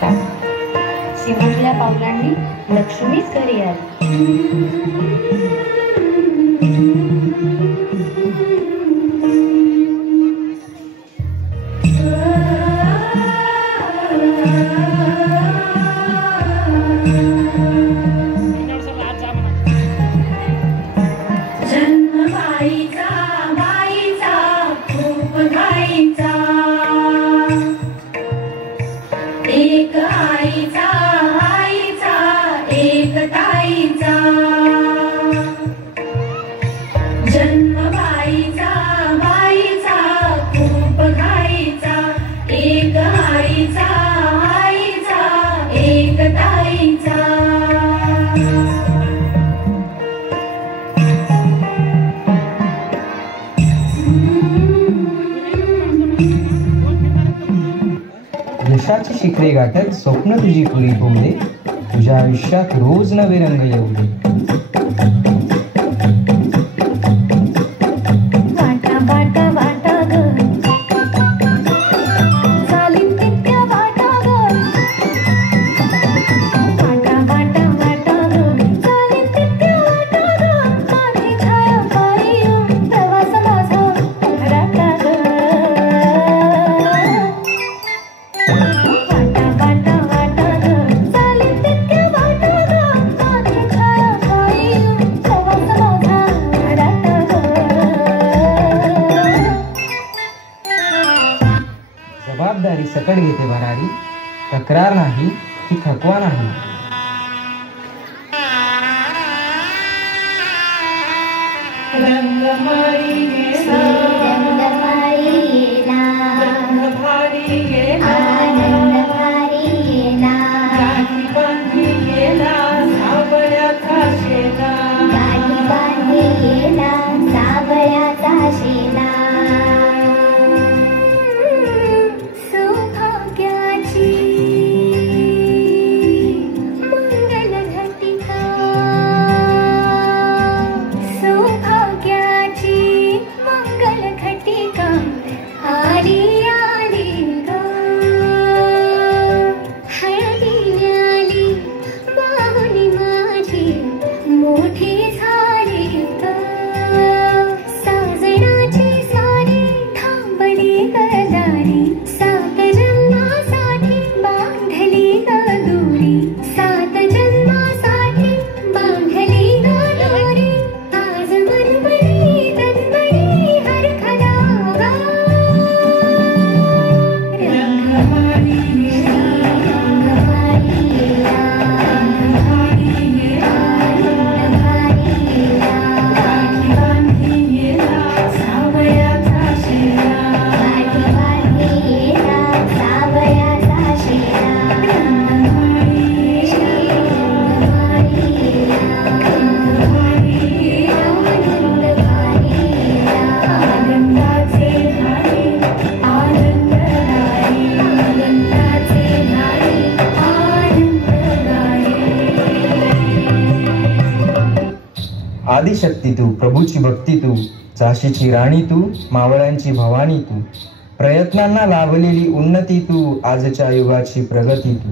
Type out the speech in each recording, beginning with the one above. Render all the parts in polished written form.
चिमुकल्या पावलांनी लक्ष्मीच घरी आली. एक आईचा आईचा एक ताईचा जन्म बाईचा बाईचा खूप घाईचा एक आईचा आईचा एक ताईचा यशाची शिखरे गाठत स्वप्न तुझी पुरी होऊ दे. तुझ्या आयुष्यात रोज नवे रंग येऊ दे. वाटा वाटा वाटा ग चालीन तितक्या वाटा ग वाटा वाटा वाटा ग चालीन तितक्या वाटा ग माझी छाया पायी प्रवास माझा घरातला ग वाटा वाटा वाटा ग चालीन तितक्या वाटा ग माझी छाया पायी प्रवास माझा घरातला जबाबदारी सकट घेते भरारी. तक्रार नाही की थकवा नाही. रंगमाळी गेला रंगमाळी गेला रंगभारी गेला आनंद भारी गेला गाठी बांधी गेला सावळ्याचा शेला गाठी बांधी गेला सावळ्याचा शेला सौभाग्याची मंगल घटिका सौभाग्याची मंगल घटिका आली आली ग हळदी आली बाहुली माझी मोठी झाली ग साजणाची सारी थांबली गदारी सात जन्मासाठी बांधली ग दोरी सात जन्मासाठी बांधली ग दोरी आज मनबळी तनबळी हरखला गा रंगमाळी गेला रंगमाळी गेला रंगभारी गेला रंगभारी गेला गाठी बांधी गेला सावळ्याचा शेला गाठी बांधी गेला सावळ्याचा शेला रंगमाळी गेला रंगमाळी गेला रंगभारी गेला आनंद भारी गेला आनंदाचे धारे आनंद गाये आनंदाचे धारे आनंद गाये आदिशक्ती तू, प्रभूची भक्ती तू, झाशीची राणी तू, मावळ्यांची भवानी तू, प्रयत्नांना लाभलेली उन्नती तू, आजच्या युगाची प्रगती तू.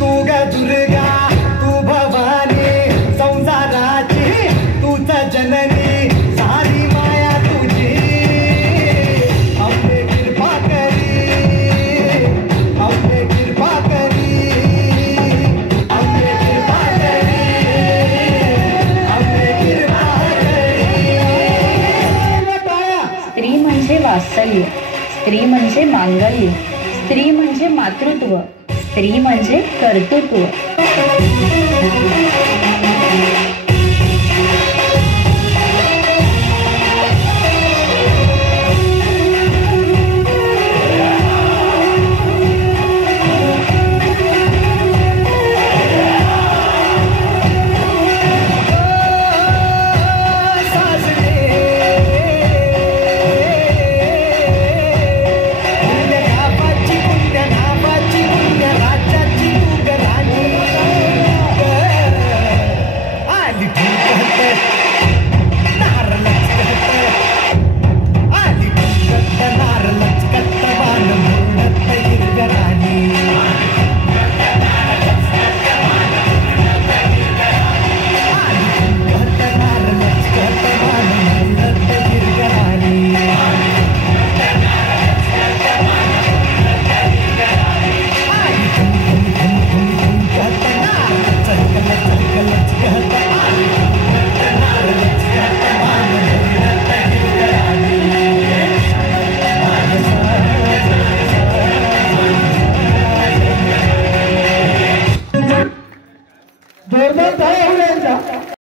तू ग दुर्गा तू भवानी संसाराची तूच जननी सारी माया तुझी अम्बे कृपा करी अम्बे कृपा करी अम्बे कृपा करी अम्बे कृपा करी. स्त्री म्हणजे वात्सल्य, स्त्री म्हणजे मांगल्य, स्त्री म्हणजे मातृत्व, स्त्री म्हणजे कर्तृत्व. जोरदार टाळ्या होऊ द्या यांच्या.